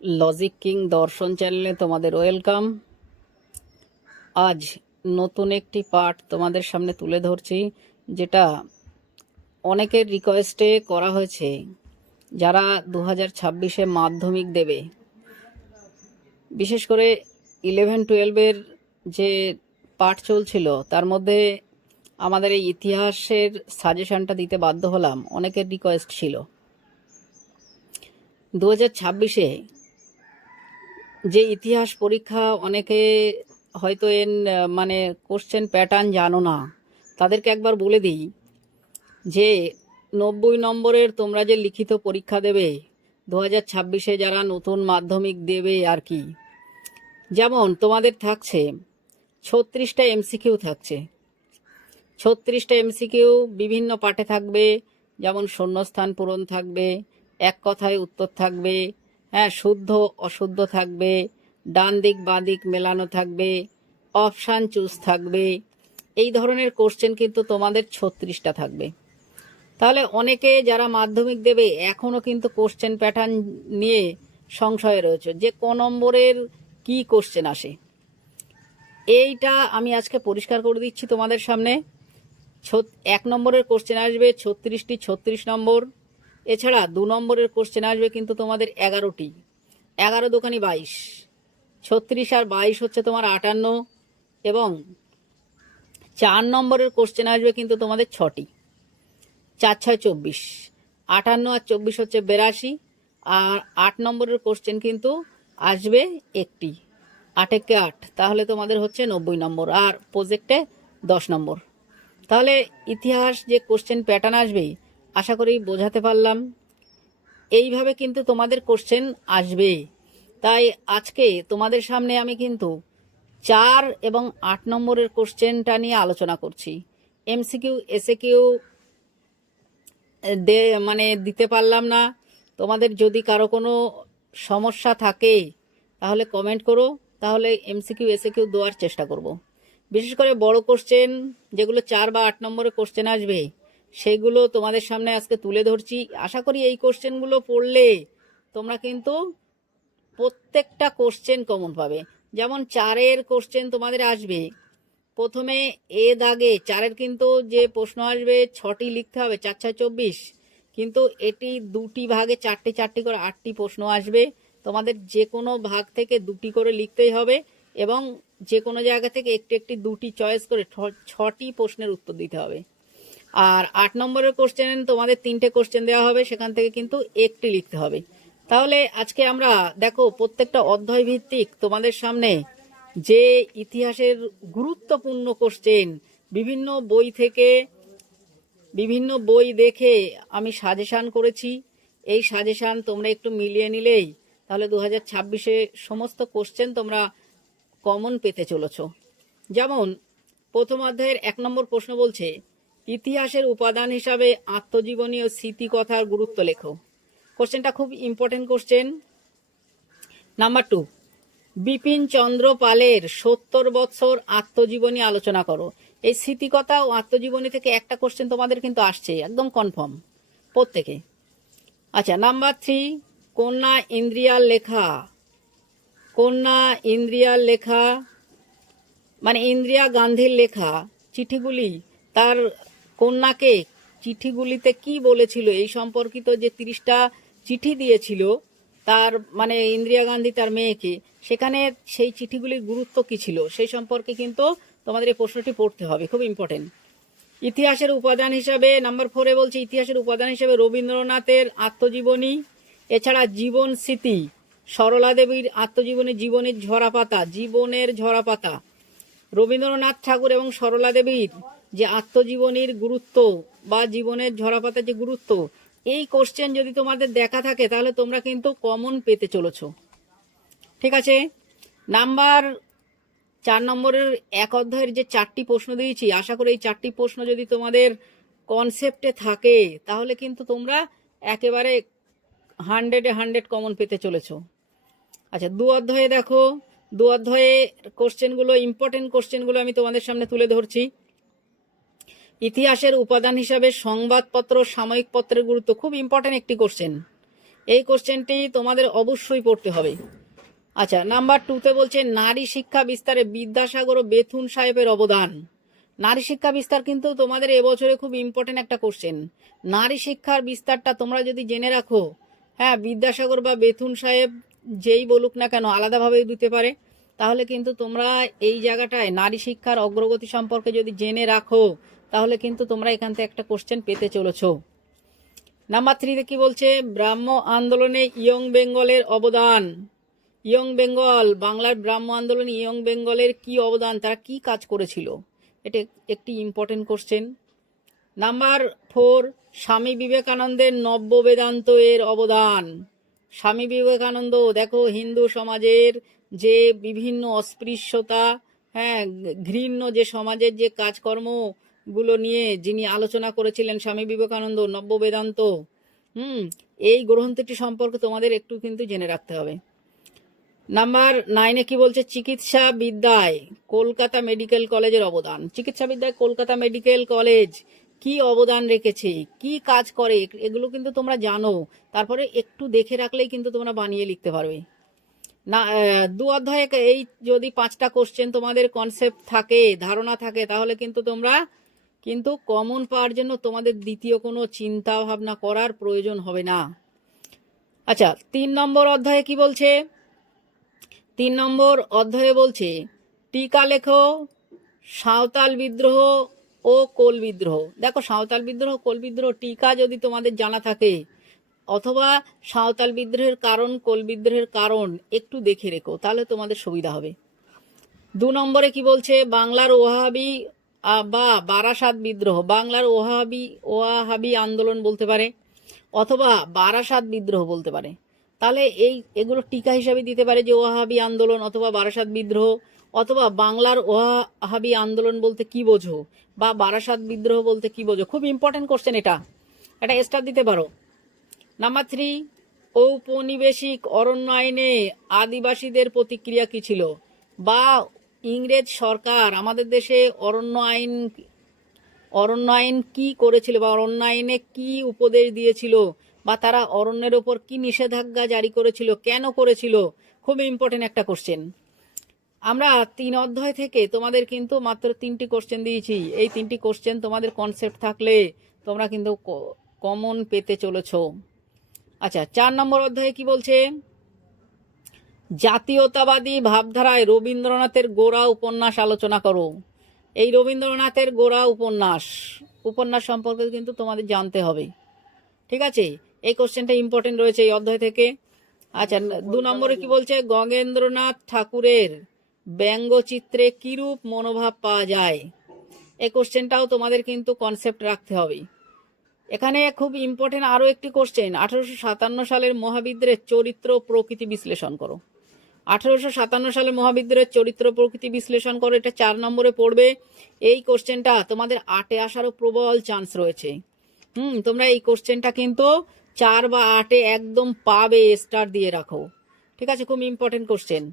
Logic king দর্শন চ্যানেলে তোমাদের ওয়েলকাম। আজ নতুন একটি পাঠ তোমাদের সামনে তুলে ধরছি, যেটা অনেকের রিকোয়েস্টে করা হয়েছে। যারা 2026-এ মাধ্যমিক দেবে, বিশেষ করে 11-12-এর যে পাঠ চলছিল তার মধ্যে আমাদের এই ইতিহাসের সাজেশনটা দিতে বাধ্য হলাম। অনেকের রিকোয়েস্ট ছিল 2026-এ যে ইতিহাস পরীক্ষা, অনেকে হয়তো মানে কোশ্চেন প্যাটার্ন জানো না, তাদেরকে একবার বলে দিই যে 90 নম্বরের তোমরা যে লিখিত পরীক্ষা দেবে 2026-এ, যারা নতুন মাধ্যমিক দেবে আর কি, যেমন তোমাদের থাকছে 36টা এমসিকিউ থাকছে। 36টা এমসিকিউ বিভিন্ন পাঠে থাকবে, যেমন শূন্যস্থান পূরণ থাকবে, এক কথায় উত্তর থাকবে, হ্যাঁ, শুদ্ধ অশুদ্ধ থাকবে, ডান দিক বাঁ দিক মেলানো থাকবে, অপশান চুজ থাকবে। এই ধরনের কোশ্চেন কিন্তু তোমাদের 36টা থাকবে। তাহলে অনেকে যারা মাধ্যমিক দেবে এখনও কিন্তু কোশ্চেন প্যাটার্ন নিয়ে সংশয়ে রয়েছে যে ক নম্বরের কি কোশ্চেন আসে। এইটা আমি আজকে পরিষ্কার করে দিচ্ছি তোমাদের সামনে। 1 নম্বরের কোশ্চেন আসবে 36টি, 36 নম্বর। এছাড়া 2 নম্বরের কোশ্চেন আসবে কিন্তু তোমাদের 11টি, 11 দুখানি 22, 36 আর 22 হচ্ছে তোমার 58, এবং 4 নম্বরের কোশ্চেন আসবে কিন্তু তোমাদের 6টি, 4 6 24, 58 আর 24 হচ্ছে 82, আর 8 নম্বরের কোশ্চেন কিন্তু আসবে একটি, 8 একে 8, তাহলে তোমাদের হচ্ছে 90 নম্বর, আর প্রজেক্টে 10 নম্বর। তাহলে ইতিহাস যে কোশ্চেন প্যাটার্ন আসবে আশা করি বোঝাতে পারলাম। এইভাবে কিন্তু তোমাদের কোশ্চেন আসবে। তাই আজকে তোমাদের সামনে আমি কিন্তু 4 এবং 8 নম্বরের কোশ্চেনটা নিয়ে আলোচনা করছি। এমসিকিউ এসএকিউ মানে দিতে পারলাম না। তোমাদের যদি কারো কোনো সমস্যা থাকে তাহলে কমেন্ট করো, তাহলে এমসিকিউ এসএকিউ দেওয়ার চেষ্টা করব। বিশেষ করে বড় কোশ্চেন যেগুলো 4 বা 8 নম্বরের কোশ্চেন আসবে সেইগুলো তোমাদের সামনে আজকে তুলে ধরছি। আশা করি এই কোশ্চেনগুলো পড়লে তোমরা কিন্তু প্রত্যেকটা কোশ্চেন কমন পাবে। যেমন 4-এর কোশ্চেন তোমাদের আসবে, প্রথমে এ দাগে 4-এর কিন্তু যে প্রশ্ন আসবে 6টি লিখতে হবে, 4 6 24, কিন্তু এটি 2টি ভাগে 4টি 4টি করে 8টি প্রশ্ন আসবে। তোমাদের যে কোনো ভাগ থেকে 2টি করে লিখতেই হবে, এবং যে কোনো জায়গা থেকে একটি একটি 2টি চয়েস করে 6টি প্রশ্নের উত্তর দিতে হবে। আর 8 নম্বরের কোশ্চেন তোমাদের 3টে কোশ্চেন দেওয়া হবে, সেখান থেকে কিন্তু একটি লিখতে হবে। তাহলে আজকে আমরা দেখো প্রত্যেকটা অধ্যায় ভিত্তিক তোমাদের সামনে যে ইতিহাসের গুরুত্বপূর্ণ কোশ্চেন বিভিন্ন বই থেকে, বিভিন্ন বই দেখে আমি সাজেশান করেছি। এই সাজেশান তোমরা একটু মিলিয়ে নিলেই তাহলে 2026-এ সমস্ত কোশ্চেন তোমরা কমন পেতে চলেছ। যেমন প্রথম অধ্যায়ের 1 নম্বর প্রশ্ন বলছে, ইতিহাসের উপাদান হিসাবে আত্মজীবনী ও স্মৃতিকথার গুরুত্ব লেখো। কোশ্চেনটা খুব ইম্পর্টেন্ট কোশ্চেন। নাম্বার 2, বিপিন চন্দ্র পালের 70 বৎসর আত্মজীবনী আলোচনা করো। এই স্মৃতিকথা ও আত্মজীবনী থেকে একটা কোশ্চেন তোমাদের কিন্তু আসছে, একদম কনফার্ম প্রত্যেকে। আচ্ছা, নাম্বার 3, কন্যা ইন্দ্রিয়ার লেখা। কন্যা ইন্দ্রিয়ার লেখা মানে ইন্দিরা গান্ধীর লেখা চিঠিগুলি তার কন্যাকে চিঠিগুলিতে কি বলেছিল, এই সম্পর্কিত যে 30টা চিঠি দিয়েছিল তার মানে ইন্দিরা গান্ধী তার মেয়েকে, সেখানে সেই চিঠিগুলির গুরুত্ব কি ছিল সেই সম্পর্কে কিন্তু তোমাদের এই প্রশ্নটি পড়তে হবে, খুব ইম্পর্টেন্ট। ইতিহাসের উপাদান হিসাবে নাম্বার 4-এ বলছে, ইতিহাসের উপাদান হিসাবে রবীন্দ্রনাথের আত্মজীবনী, এছাড়া জীবন স্মৃতি, সরলা দেবীর আত্মজীবনী জীবনের ঝরাপাতা, জীবনের ঝরাপাতা, রবীন্দ্রনাথ ঠাকুর এবং সরলা দেবীর যে আত্মজীবনীর গুরুত্ব বা জীবনের ঝরাপাতার যে গুরুত্ব, এই কোশ্চেন যদি তোমাদের দেখা থাকে তাহলে তোমরা কিন্তু কমন পেতে চলেছ। ঠিক আছে। নাম্বার 4 নম্বরের 1 অধ্যায়ের যে 4টি প্রশ্ন দিয়েছি, আশা করি এই 4টি প্রশ্ন যদি তোমাদের কনসেপ্টে থাকে তাহলে কিন্তু তোমরা একেবারে 100-এ 100 কমন পেতে চলেছ। আচ্ছা, 2 অধ্যায়ে দেখো, 2 অধ্যায়ে কোশ্চেনগুলো, ইম্পর্টেন্ট কোশ্চেনগুলো আমি তোমাদের সামনে তুলে ধরছি। ইতিহাসের উপাদান হিসাবে সংবাদপত্র সাময়িক পত্রের গুরুত্ব, খুব ইম্পর্টেন্ট একটি কোশ্চেন। এই কোশ্চেনটি তোমাদের অবশ্যই পড়তে হবে। আচ্ছা, নাম্বার 2তে বলছে নারী শিক্ষা বিস্তারে বিদ্যাসাগর ও বেথুন সাহেবের অবদান। নারী শিক্ষা বিস্তার কিন্তু তোমাদের এবছরে খুব ইম্পর্টেন্ট একটা কোশ্চেন। নারী শিক্ষার বিস্তারটা তোমরা যদি জেনে রাখো, হ্যাঁ, বিদ্যাসাগর বা বেথুন সাহেব যেই বলুক না কেন আলাদাভাবে দিতে পারে, তাহলে কিন্তু তোমরা এই জায়গাটায় নারী শিক্ষার অগ্রগতি সম্পর্কে যদি জেনে রাখো, তাহলে কিন্তু তোমরা এখান থেকে একটা কোশ্চেন পেতে চলেছো। নাম্বার 3তে কি বলছে ব্রাহ্ম আন্দোলনে ইয়ং বেঙ্গলের অবদান। ইয়ং বেঙ্গল, বাংলার ব্রাহ্ম আন্দোলনে ইয়ং বেঙ্গলের কি অবদান, তারা কি কাজ করেছিল, এটা একটি ইম্পর্টেন্ট কোশ্চেন। নাম্বার 4, স্বামী বিবেকানন্দের নব্য বেদান্ত এর অবদান। স্বামী বিবেকানন্দ দেখো হিন্দু সমাজের যে বিভিন্ন অস্পৃশ্যতা, হ্যাঁ, ঘৃণ্য যে সমাজের যে কাজকর্মগুলো নিয়ে যিনি আলোচনা করেছিলেন স্বামী বিবেকানন্দ, নব্য বেদান্ত, এই গ্রন্থটি সম্পর্কে তোমাদের একটু কিন্তু জেনে রাখতে হবে। নাম্বার 9-এ কি বলছে চিকিৎসা বিদ্যায় কলকাতা মেডিকেল কলেজের অবদান। চিকিৎসা বিদ্যায় কলকাতা মেডিকেল কলেজ কি অবদান রেখেছে, কি কাজ করে, এগুলো কিন্তু তোমরা জানো, তারপরে একটু দেখে রাখলেই কিন্তু তোমরা বানিয়ে লিখতে পারবে না। 2 অধ্যায়ে এই যদি 5টা কোশ্চেন তোমাদের কনসেপ্ট থাকে, ধারণা থাকে, তাহলে কিন্তু তোমরা কিন্তু কমন পাওয়ার জন্য তোমাদের দ্বিতীয় কোনো চিন্তা ভাবনা করার প্রয়োজন হবে না। আচ্ছা, 3 নম্বর অধ্যায়ে কি বলছে, 3 নম্বর অধ্যায়ে বলছে টিকা লেখো সাঁওতাল বিদ্রোহ ও কোল বিদ্রোহ। দেখো সাঁওতাল বিদ্রোহ, কোল বিদ্রোহ টিকা যদি তোমাদের জানা থাকে, অথবা সাঁওতাল বিদ্রোহের কারণ, কোল বিদ্রোহের কারণ একটু দেখে রেখো, তাহলে তোমাদের সুবিধা হবে। 2 নম্বরে কি বলছে বাংলার ওয়াহাবি বা বারাসাত বিদ্রোহ। বাংলার ওয়াহাবি আন্দোলন বলতে পারে, অথবা বারাসাত বিদ্রোহ বলতে পারে। তাহলে এগুলো টিকা হিসাবে দিতে পারে যে ওয়াহাবি আন্দোলন অথবা বারাসাত বিদ্রোহ, অথবা বাংলার ওয়াহাবি আন্দোলন বলতে কি বোঝো বা বারাসাত বিদ্রোহ বলতে কি বোঝো। খুব ইম্পর্টেন্ট কোশ্চেন, এটা স্টার দিতে পারো। নাম্বার 3, ঔপনিবেশিক অরণ্য আইনে আদিবাসীদের প্রতিক্রিয়া কি ছিল, বা ইংরেজ সরকার আমাদের দেশে অরণ্য আইন কি করেছিল, বা অরণ্য আইনে কি উপদেশ দিয়েছিল, বা তারা অরণ্যের ওপর কি নিষেধাজ্ঞা জারি করেছিল, কেন করেছিল। খুব ইম্পর্টেন্ট একটা কোশ্চেন। আমরা 3 অধ্যায় থেকে তোমাদের কিন্তু মাত্র 3টি কোশ্চেন দিয়েছি। এই 3টি কোশ্চেন তোমাদের কনসেপ্ট থাকলে তোমরা কিন্তু কমন পেতে চলেছো। আচ্ছা, 4 নম্বর অধ্যায়ে কি বলছে জাতীয়তাবাদী ভাবধারায় রবীন্দ্রনাথের গোরা উপন্যাস আলোচনা করো। এই রবীন্দ্রনাথের গোরা উপন্যাস সম্পর্কে কিন্তু তোমাদের জানতে হবে, ঠিক আছে। এই কোশ্চেনটা ইম্পর্টেন্ট রয়েছে এই অধ্যায় থেকে। আচ্ছা, 2 নম্বরে কি বলছে গগেন্দ্রনাথ ঠাকুরের ব্যঙ্গচিত্রে কিরূপ মনোভাব পাওয়া যায়। এই কোশ্চেনটাও তোমাদের কিন্তু কনসেপ্ট রাখতে হবে। এখানে খুব ইম্পর্টেন্ট আরও একটি কোশ্চেন, 1857 সালের মহাবিদ্রোহের চরিত্র প্রকৃতি বিশ্লেষণ করো। 1857 সালের মহাবিদ্রোহের চরিত্র প্রকৃতি বিশ্লেষণ করো, এটা 4 নম্বরে পড়বে। এই কোশ্চেনটা তোমাদের 8-এ আসারও প্রবল চান্স রয়েছে। তোমরা এই কোশ্চেনটা কিন্তু 4 বা 8-এ একদম পাবে, স্টার দিয়ে রাখো, ঠিক আছে। খুব ইম্পর্টেন্ট কোশ্চেন।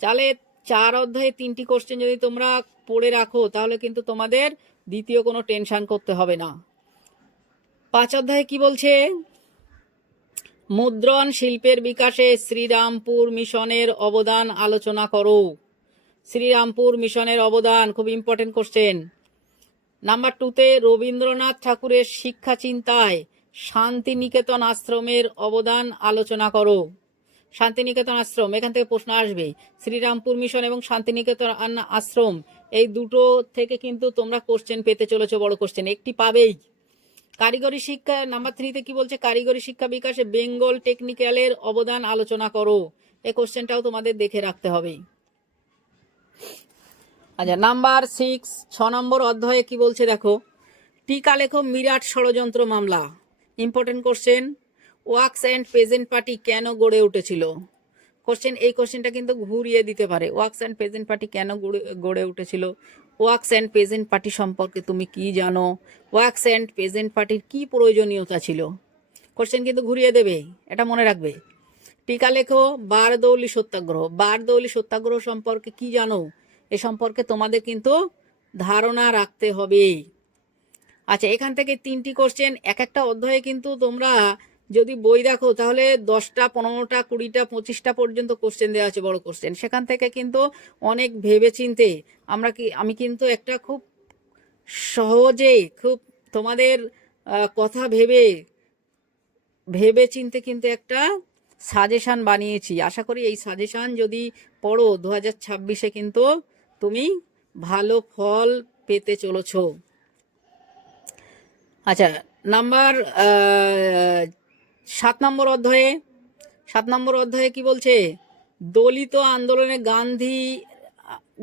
তাহলে 4 অধ্যায়ে 3টি কোশ্চেন যদি তোমরা পড়ে রাখো, তাহলে কিন্তু তোমাদের দ্বিতীয় কোনো টেনশন করতে হবে না। 5 অধ্যায়ে কি বলছে মুদ্রণ শিল্পের বিকাশে শ্রীরামপুর মিশনের অবদান আলোচনা করো। শ্রীরামপুর মিশনের অবদান খুব ইম্পর্টেন্ট কোশ্চেন। নাম্বার 2-তে রবীন্দ্রনাথ ঠাকুরের শিক্ষা চিন্তায় শান্তিনিকেতন আশ্রমের অবদান আলোচনা করো। শান্তিনিকেতন আশ্রম, এখান থেকে প্রশ্ন আসবে। শ্রীরামপুর মিশন এবং শান্তিনিকেতন আশ্রম, এই দুটো থেকে কিন্তু তোমরা কোশ্চেন পেতে চলেছো, বড় কোশ্চেন একটি পাবেই। কারিগরি শিক্ষা, নাম্বার 3-তে কি বলছে কারিগরি শিক্ষা বিকাশে বেঙ্গল টেকনিক্যালের অবদান আলোচনা করো। এই কোশ্চেনটাও তোমাদের দেখে রাখতে হবে। আচ্ছা, নাম্বার 6 নম্বর অধ্যায়ে কি বলছে দেখো টিকা লেখো মিরাট ষড়যন্ত্র মামলা। Important question. Workers and peasant party কেন গড়ে উঠেছিল। কোশ্চেন, এই কোশ্চেনটা কিন্তু ঘুরিয়ে দিতে পারে। ওয়ার্কস অ্যান্ড পেজেন্ট পার্টি কেন গড়ে উঠেছিল, ওয়ার্কস অ্যান্ড পেজেন্ট পার্টি সম্পর্কে তুমি কি জানো, ওয়ার্কস অ্যান্ড পেজেন্ট পার্টির কি প্রয়োজনীয়তা ছিল। কোশ্চেন কিন্তু ঘুরিয়ে দেবে, এটা মনে রাখবে। টিকা লেখো বারদৌলি সত্যাগ্রহ। বারদৌলি সত্যাগ্রহ সম্পর্কে কি জানো, এ সম্পর্কে তোমাদের কিন্তু ধারণা রাখতে হবে। আচ্ছা, এখান থেকে 3টি কোশ্চেন, এক একটা অধ্যায়ে কিন্তু তোমরা যদি বই দেখো তাহলে 10টা 15টা 20টা 25টা পর্যন্ত কোশ্চেন দেওয়া আছে, বড় কোশ্চেন। সেখান থেকে কিন্তু অনেক ভেবেচিন্তে আমি কিন্তু একটা খুব সহজে, খুব তোমাদের কথা ভেবে চিনতে কিন্তু একটা সাজেশান বানিয়েছি। আশা করি এই সাজেশান যদি পড়ো 2026-এ কিন্তু তুমি ভালো ফল পেতে চলেছো। আচ্ছা, নাম্বার 7 নম্বর অধ্যায়ে কি বলছে? দলিত আন্দোলনে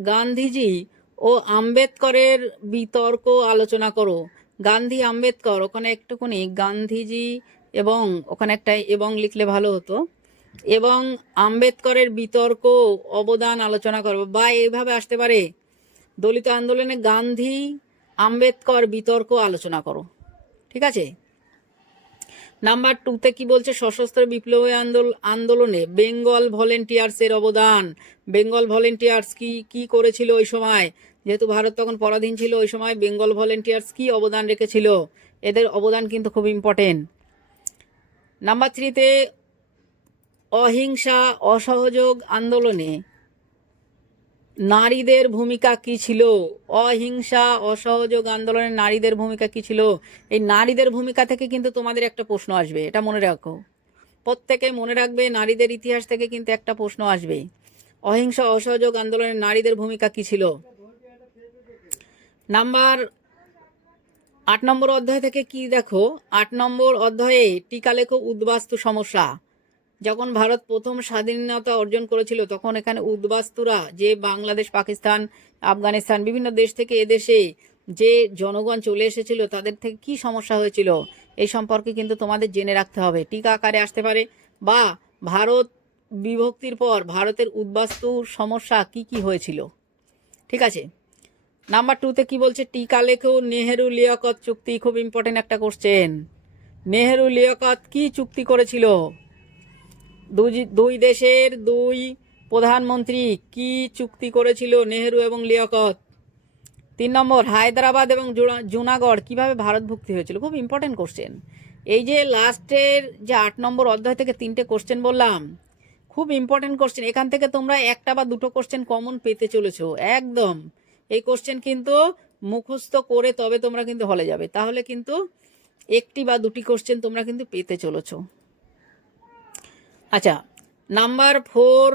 গান্ধীজি ও আম্বেদকরের বিতর্ক আলোচনা করো। গান্ধী আম্বেদকর, ওখানে একটুখানি গান্ধীজি এবং ওখানে একটা এবং লিখলে ভালো হতো, এবং আম্বেদকরের বিতর্ক অবদান আলোচনা করো, বা এইভাবে আসতে পারে দলিত আন্দোলনে গান্ধী আম্বেদকর বিতর্ক আলোচনা করো। ঠিক আছে। নাম্বার 2-তে কি বলছে? সশস্ত্র বিপ্লবী আন্দোলনে বেঙ্গল ভলেন্টিয়ার্সের অবদান। বেঙ্গল ভলেন্টিয়ার্স কি করেছিল ওই সময়? যেহেতু ভারত তখন পরাধীন ছিল, ওই সময় বেঙ্গল ভলেন্টিয়ার্স কি অবদান রেখেছিল? এদের অবদান কিন্তু খুব ইম্পর্টেন্ট। নাম্বার 3-তে অহিংসা অসহযোগ আন্দোলনে নারীদের ভূমিকা কি ছিল? অহিংসা অসহযোগ আন্দোলনে নারীদের ভূমিকা কি ছিল? এই নারীদের ভূমিকা থেকে কিন্তু তোমাদের একটা প্রশ্ন আসবে, এটা মনে রাখো, প্রত্যেকে মনে রাখবে। নারীদের ইতিহাস থেকে কিন্তু একটা প্রশ্ন আসবে, অহিংসা অসহযোগ আন্দোলনে নারীদের ভূমিকা কি ছিল। নাম্বার 8 নম্বর অধ্যায় থেকে কি দেখো? 8 নম্বর অধ্যায়ে টিকা লেখো উদ্বাস্তু সমস্যা। যখন ভারত প্রথম স্বাধীনতা অর্জন করেছিল তখন এখানে উদ্বাস্তুরা, যে বাংলাদেশ, পাকিস্তান, আফগানিস্তান বিভিন্ন দেশ থেকে এদেশে যে জনগণ চলে এসেছিল, তাদের থেকে কি সমস্যা হয়েছিল এই সম্পর্কে কিন্তু তোমাদের জেনে রাখতে হবে। টিকা আকারে আসতে পারে, বা ভারত বিভক্তির পর ভারতের উদ্বাস্তুর সমস্যা কি হয়েছিল। ঠিক আছে। নাম্বার 2-তে কি বলছে? টিকা লেখো নেহেরু লিয়াকত চুক্তি। খুব ইম্পর্টেন্ট একটা কোশ্চেন। নেহেরু লিয়াকত কি চুক্তি করেছিল? দুই দেশের দুই প্রধানমন্ত্রী কি চুক্তি করেছিল নেহেরু এবং লিয়াকত? 3 নম্বর, হায়দ্রাবাদ এবং জুনাগড় কিভাবে ভারতভুক্তি হয়েছিল? খুব ইম্পর্টেন্ট কোশ্চেন। এই যে লাস্টের যে 8 নম্বর অধ্যায় থেকে 3টে কোশ্চেন বললাম, খুব ইম্পর্টেন্ট কোশ্চেন। এখান থেকে তোমরা একটা বা দুটো কোশ্চেন কমন পেতে চলেছো একদম। এই কোশ্চেন কিন্তু মুখস্থ করে তবে তোমরা কিন্তু হলে যাবে, তাহলে কিন্তু একটি বা দুটি কোশ্চেন তোমরা কিন্তু পেতে চলেছো। আচ্ছা, নাম্বার 4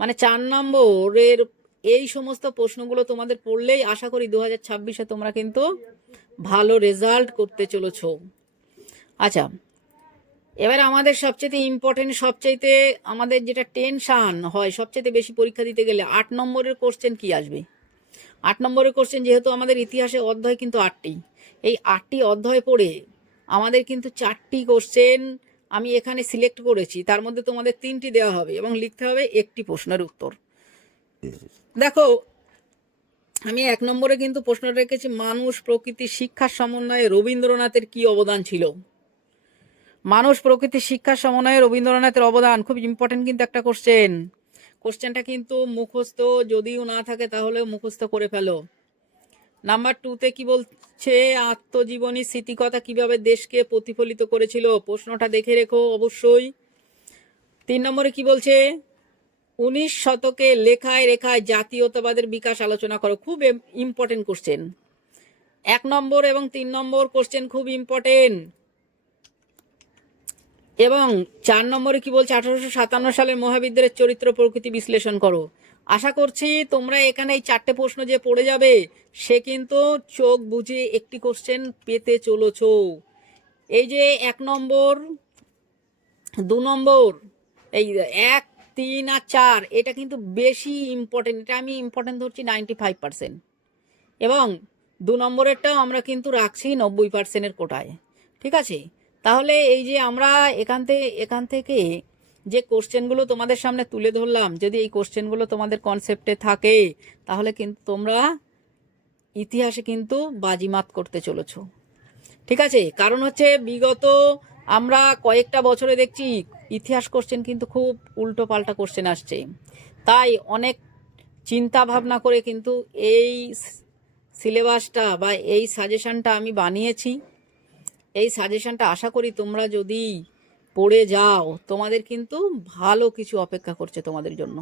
মানে 4 নম্বরের এই সমস্ত প্রশ্নগুলো তোমাদের পড়লেই আশা করি 2026-এ তোমরা কিন্তু ভালো রেজাল্ট করতে চলেছো। আচ্ছা, এবার আমাদের সবচেয়ে ইম্পর্টেন্ট, সবচাইতে আমাদের যেটা টেনশন হয় সবচেয়ে বেশি পরীক্ষা দিতে গেলে, 8 নম্বরের কোশ্চেন কি আসবে? 8 নম্বরের কোশ্চেন, যেহেতু আমাদের ইতিহাসে অধ্যায় কিন্তু 8টি, এই 8টি অধ্যায় পড়ে আমাদের কিন্তু 4টি কোশ্চেন আমি এখানে সিলেক্ট করেছি, তার মধ্যে তোমাদের 3টি দেওয়া হবে এবং লিখতে হবে একটি প্রশ্নের উত্তর। দেখো, আমি 1 নম্বরে কিন্তু প্রশ্ন রেখেছি মানুষ প্রকৃতি শিক্ষার সমন্বয়ে রবীন্দ্রনাথের কি অবদান ছিল। মানুষ প্রকৃতি শিক্ষার সমন্বয়ে রবীন্দ্রনাথের অবদান খুব ইম্পর্টেন্ট কিন্তু একটা কোশ্চেন। কোশ্চেনটা কিন্তু মুখস্থ যদিও না থাকে তাহলেও মুখস্থ করে ফেলো। নাম্বার 2-তে কি বলছে? আত্মজীবনী স্মৃতিকথা কিভাবে দেশকে প্রতিফলিত করেছিল, প্রশ্নটা দেখে রেখো অবশ্যই। 3 নম্বরে কি বলছে? 19 শতকে লেখায় রেখায় জাতীয়তাবাদের বিকাশ আলোচনা করো। খুব ইম্পর্টেন্ট কোশ্চেন। 1 নম্বর এবং 3 নম্বর কোশ্চেন খুব ইম্পর্টেন্ট। এবং 4 নম্বরে কি বলছে? 1857 সালের মহাবিদ্যালয়ের চরিত্র প্রকৃতি বিশ্লেষণ করো। আশা করছি তোমরা এখানে এই 4টে প্রশ্ন যে পড়ে যাবে সে কিন্তু চোখ বুঝে একটি কোশ্চেন পেতে চলেছো। এই যে 1 নম্বর 2 নম্বর, এই 1, 3 আর 4 এটা কিন্তু বেশি ইম্পর্টেন্ট, এটা আমি ইম্পর্টেন্ট ধরছি 95%, এবং 2 নম্বরেরটাও আমরা কিন্তু রাখছি 90%-এর কোটায়। ঠিক আছে। তাহলে এই যে আমরা এখান থেকে যে কোশ্চেনগুলো তোমাদের সামনে তুলে ধরলাম, যদি এই কোশ্চেনগুলো তোমাদের কনসেপ্টে থাকে তাহলে কিন্তু তোমরা ইতিহাসে কিন্তু বাজিমাত করতে চলেছো। ঠিক আছে। কারণ হচ্ছে বিগত আমরা কয়েকটা বছরে দেখছি ইতিহাস কোশ্চেন কিন্তু খুব উল্টো পাল্টা কোশ্চেন আসছে, তাই অনেক চিন্তা ভাবনা করে কিন্তু এই সিলেবাসটা বা এই সাজেশনটা আমি বানিয়েছি। এই সাজেশনটা আশা করি তোমরা যদি পড়ে যাও, তোমাদের কিন্তু ভালো কিছু অপেক্ষা করছে তোমাদের জন্য।